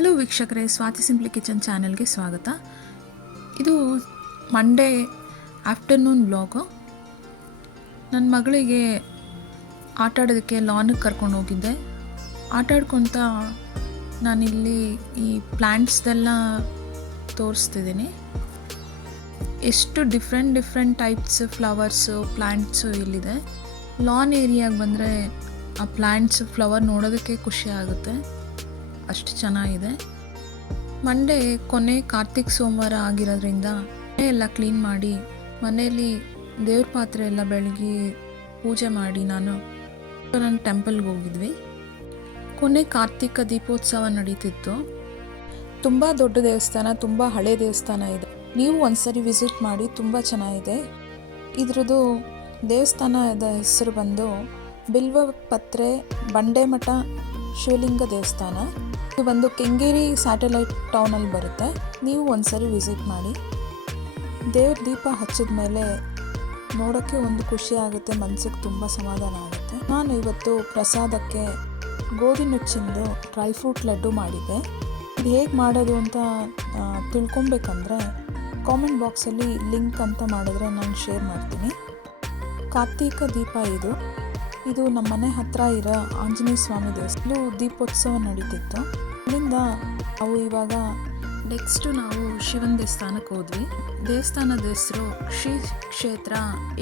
Hello ವೀಕ್ಷಕರೇ, Swati simply kitchen ಚಾನೆಲ್ಗೆ ಸ್ವಾಗತ. ಇದು ಮಂಡೇ ಆಫ್ಟರ್ನೂನ್ ಬ್ಲಾಗು. ನನ್ನ ಮಗಳಿಗೆ ಆಟ ಆಡೋದಕ್ಕೆ ಲಾನಿಗೆ ಕರ್ಕೊಂಡು ಹೋಗಿದ್ದೆ. ಆಟ ಆಡ್ಕೊತ ನಾನಿಲ್ಲಿ ಈ ಪ್ಲ್ಯಾಂಟ್ಸ್ದೆಲ್ಲ ತೋರಿಸ್ತಿದ್ದೀನಿ. ಎಷ್ಟು ಡಿಫ್ರೆಂಟ್ ಟೈಪ್ಸ್ ಫ್ಲವರ್ಸು ಪ್ಲ್ಯಾಂಟ್ಸು ಇಲ್ಲಿದೆ. ಲಾನ್ ಏರಿಯಾಗೆ ಬಂದರೆ ಆ ಪ್ಲ್ಯಾಂಟ್ಸ್ ಫ್ಲವರ್ ನೋಡೋದಕ್ಕೆ ಖುಷಿ ಆಗುತ್ತೆ, ಅಷ್ಟು ಚೆನ್ನಾಗಿದೆ. ಮಂಡೇ ಕೊನೆ ಕಾರ್ತಿಕ್ ಸೋಮವಾರ ಆಗಿರೋದ್ರಿಂದ ಮನೆ ಎಲ್ಲ ಕ್ಲೀನ್ ಮಾಡಿ ಮನೆಯಲ್ಲಿ ದೇವ್ರ ಪಾತ್ರೆ ಎಲ್ಲ ಬೆಳಗಿ ಪೂಜೆ ಮಾಡಿ ನಾನು ಟೆಂಪಲ್ಗೆ ಹೋಗಿದ್ವಿ. ಕೊನೆ ಕಾರ್ತಿಕ ದೀಪೋತ್ಸವ ನಡೀತಿತ್ತು. ತುಂಬ ದೊಡ್ಡ ದೇವಸ್ಥಾನ, ತುಂಬ ಹಳೆ ದೇವಸ್ಥಾನ ಇದೆ. ನೀವು ಒಂದ್ಸರಿ ವಿಸಿಟ್ ಮಾಡಿ, ತುಂಬ ಚೆನ್ನಾಗಿದೆ. ಇದ್ರದ್ದು ದೇವಸ್ಥಾನದ ಹೆಸರು ಬಂದು ಬಿಲ್ವಪತ್ರೆ ಬಂಡೆಮಠ ಶಿವಲಿಂಗ ದೇವಸ್ಥಾನ. ಇದು ಬಂದು ಕೆಂಗೇರಿ ಸ್ಯಾಟಲೈಟ್ ಟೌನಲ್ಲಿ ಬರುತ್ತೆ. ನೀವು ಒಂದ್ಸರಿ ವಿಸಿಟ್ ಮಾಡಿ. ದೇವ್ರ ದೀಪ ಹಚ್ಚಿದ ಮೇಲೆ ನೋಡೋಕ್ಕೆ ಒಂದು ಖುಷಿ ಆಗುತ್ತೆ, ಮನಸ್ಸಿಗೆ ತುಂಬ ಸಮಾಧಾನ ಆಗುತ್ತೆ. ನಾನು ಇವತ್ತು ಪ್ರಸಾದಕ್ಕೆ ಗೋಧಿ ನುಚ್ಚಿಂದು ಡ್ರೈ ಫ್ರೂಟ್ ಲಡ್ಡು ಮಾಡಿದ್ದೆ. ಇದು ಹೇಗೆ ಮಾಡೋದು ಅಂತ ತಿಳ್ಕೊಬೇಕಂದ್ರೆ ಕಾಮೆಂಟ್ ಬಾಕ್ಸಲ್ಲಿ ಲಿಂಕ್ ಅಂತ ಮಾಡಿದ್ರೆ ನಾನು ಶೇರ್ ಮಾಡ್ತೀನಿ. ಕಾರ್ತೀಕ ದೀಪ ಇದು ನಮ್ಮ ಮನೆ ಹತ್ತಿರ ಇರೋ ಆಂಜನೇಯ ಸ್ವಾಮಿ ದೇವಸ್ಥಾನ ದೀಪೋತ್ಸವ ನಡೀತಿತ್ತು. ಅಲ್ಲಿಂದ ನಾವು ಇವಾಗ ನಾವು ಶಿವನ ದೇವಸ್ಥಾನಕ್ಕೆ ಹೋದ್ವಿ. ದೇವಸ್ಥಾನದ ಹೆಸರು ಶ್ರೀ ಕ್ಷೇತ್ರ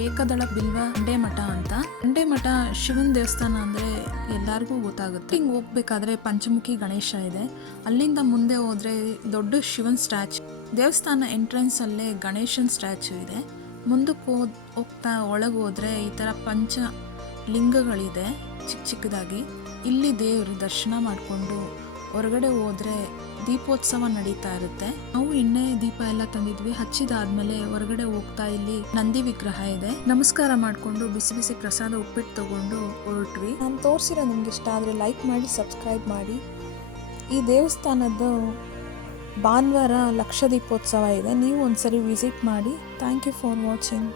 ಏಕದಳ ಬಿಲ್ವ ಬಂಡೆಮಠ ಅಂತ. ಬಂಡೆಮಠ ಶಿವನ ದೇವಸ್ಥಾನ ಅಂದರೆ ಎಲ್ಲರಿಗೂ ಗೊತ್ತಾಗುತ್ತೆ. ಹಿಂಗೆ ಹೋಗ್ಬೇಕಾದ್ರೆ ಪಂಚಮುಖಿ ಗಣೇಶ ಇದೆ. ಅಲ್ಲಿಂದ ಮುಂದೆ ಹೋದರೆ ದೊಡ್ಡ ಶಿವನ್ ಸ್ಟ್ಯಾಚು. ದೇವಸ್ಥಾನ ಎಂಟ್ರೆನ್ಸಲ್ಲೇ ಗಣೇಶನ್ ಸ್ಟ್ಯಾಚು ಇದೆ. ಮುಂದಕ್ಕೆ ಹೋಗ್ತಾ ಒಳಗೆ ಹೋದರೆ ಈ ಥರ ಪಂಚ ಲಿಂಗಗಳಿದೆ ಚಿಕ್ಕದಾಗಿ. ಇಲ್ಲಿ ದೇವರು ದರ್ಶನ ಮಾಡಿಕೊಂಡು ಹೊರಗಡೆ ಹೋದರೆ ದೀಪೋತ್ಸವ ನಡೀತಾ ಇರುತ್ತೆ. ನಾವು ಎಣ್ಣೆ ದೀಪ ಎಲ್ಲ ತಂದಿದ್ವಿ. ಹಚ್ಚಿದಾದ್ಮೇಲೆ ಹೊರಗಡೆ ಹೋಗ್ತಾ ಇಲ್ಲಿ ನಂದಿ ವಿಗ್ರಹ ಇದೆ. ನಮಸ್ಕಾರ ಮಾಡಿಕೊಂಡು ಬಿಸಿ ಬಿಸಿ ಪ್ರಸಾದ ಉಪ್ಪಿಟ್ಟು ತಗೊಂಡು ಹೊರಟ್ವಿ. ನಾನು ತೋರಿಸಿರೋ ನಿಮ್ಗೆ ಇಷ್ಟ ಆದರೆ ಲೈಕ್ ಮಾಡಿ, ಸಬ್ಸ್ಕ್ರೈಬ್ ಮಾಡಿ. ಈ ದೇವಸ್ಥಾನದ ಭಾನುವಾರ ಲಕ್ಷ ದೀಪೋತ್ಸವ ಇದೆ. ನೀವು ಒಂದ್ಸರಿ ವಿಸಿಟ್ ಮಾಡಿ. Thank you for watching.